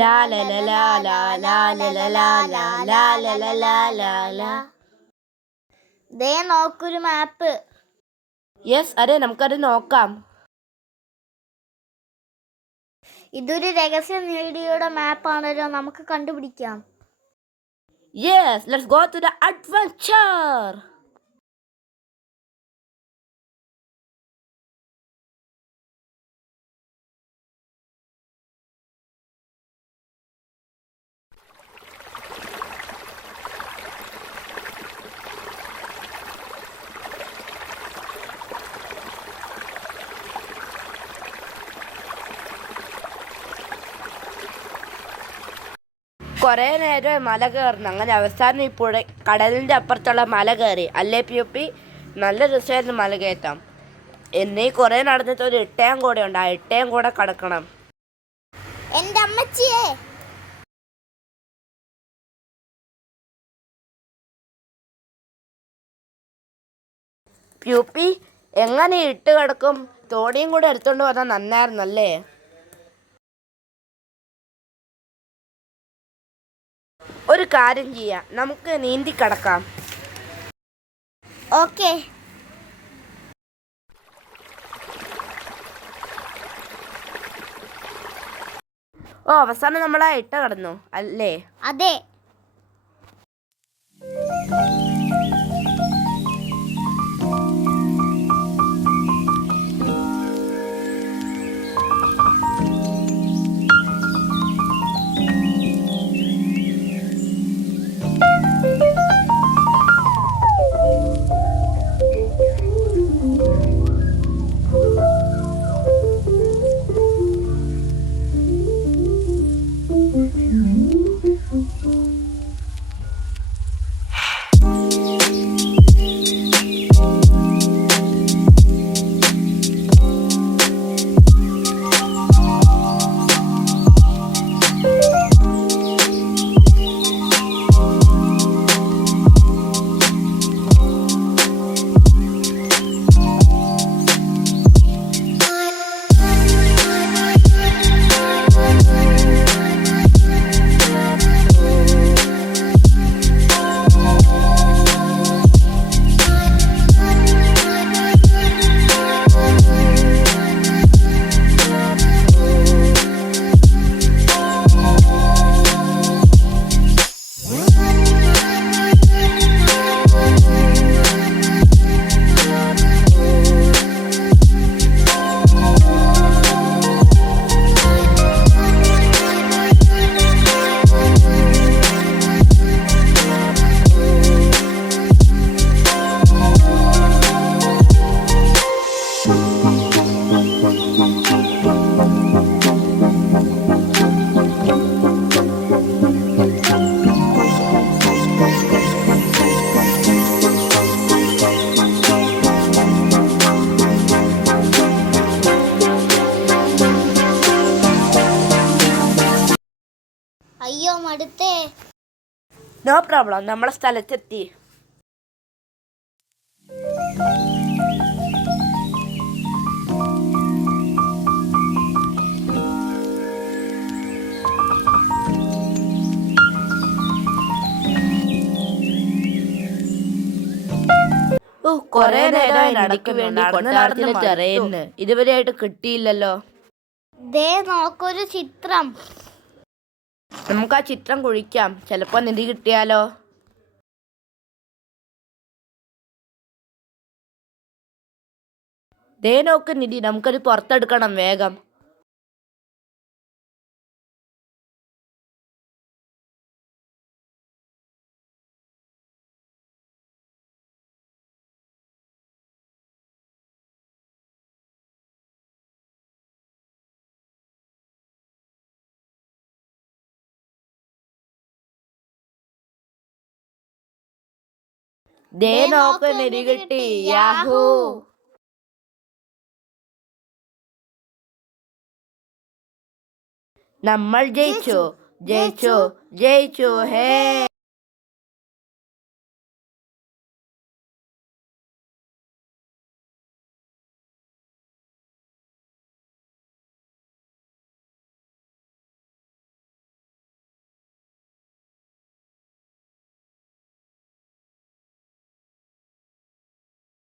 ലാ ല ല ലാ ലാ ലാ ല ല ലാ ലാ ലാ ല ല ലാ ലാ ലാ. ദേ നോക്കൊരു മാപ്പ്. യെസ്, അതെ, നമുക്കത് നോക്കാം. ഇതൊരു രഹസ്യ നീതിയുടെ മാപ്പാണല്ലോ, നമുക്ക് കണ്ടുപിടിക്കാം. Yes, let's go to the adventure. കുറേ നേരം മല കയറുന്നു. അങ്ങനെ അവസാനം ഇപ്പോൾ കടലിൻ്റെ അപ്പുറത്തുള്ള മല കയറി. അല്ലേ പ്യൂപ്പി? നല്ല രസമായിരുന്നു മല കയറ്റാം. എന്നീ കുറേ നടന്നിട്ട് ഒരു ഇട്ടയം കൂടെ ഉണ്ട്. ആ ഇട്ടയം കൂടെ കടക്കണം. എൻ്റെ അമ്മച്ചിയെ, പ്യൂപ്പി എങ്ങനെ ഇട്ട് കിടക്കും? തോണിയും കൂടെ എടുത്തുകൊണ്ട് വന്നാൽ നന്നായിരുന്നല്ലേ? ഒരു കാര്യം ചെയ്യാം, നമുക്ക് നീന്തി കടക്കാം. ഓക്കെ. ഓ, അവസാനം നമ്മൾ ആ ഇട്ട കടന്നു അല്ലേ? അതെ. അയ്യോ, മടുത്തേ. നോ പ്രോബ്ലം, നമ്മളെ സ്ഥലത്തെത്തി. കൊറേ നേരം നടക്ക് വേണ്ടി കൊട്ടാരത്തിലെ ചെറിയുന്നു ഇതുവരെയായിട്ട് കിട്ടിയില്ലല്ലോ. ദേ നോക്കൊരു ചിത്രം. നമുക്ക് ആ ചിത്രം കുഴിക്കാം, ചിലപ്പോ നിധി കിട്ടിയാലോ. ദേ നോക്ക് നിധി, നമുക്കത് പുറത്തെടുക്കണം വേഗം. ദേ നോക്ക് നിധി കിട്ടി. യാഹൂ! നമ്മൾ ജയിച്ചു, ജയിച്ചു, ജയിച്ചു. ഹേ!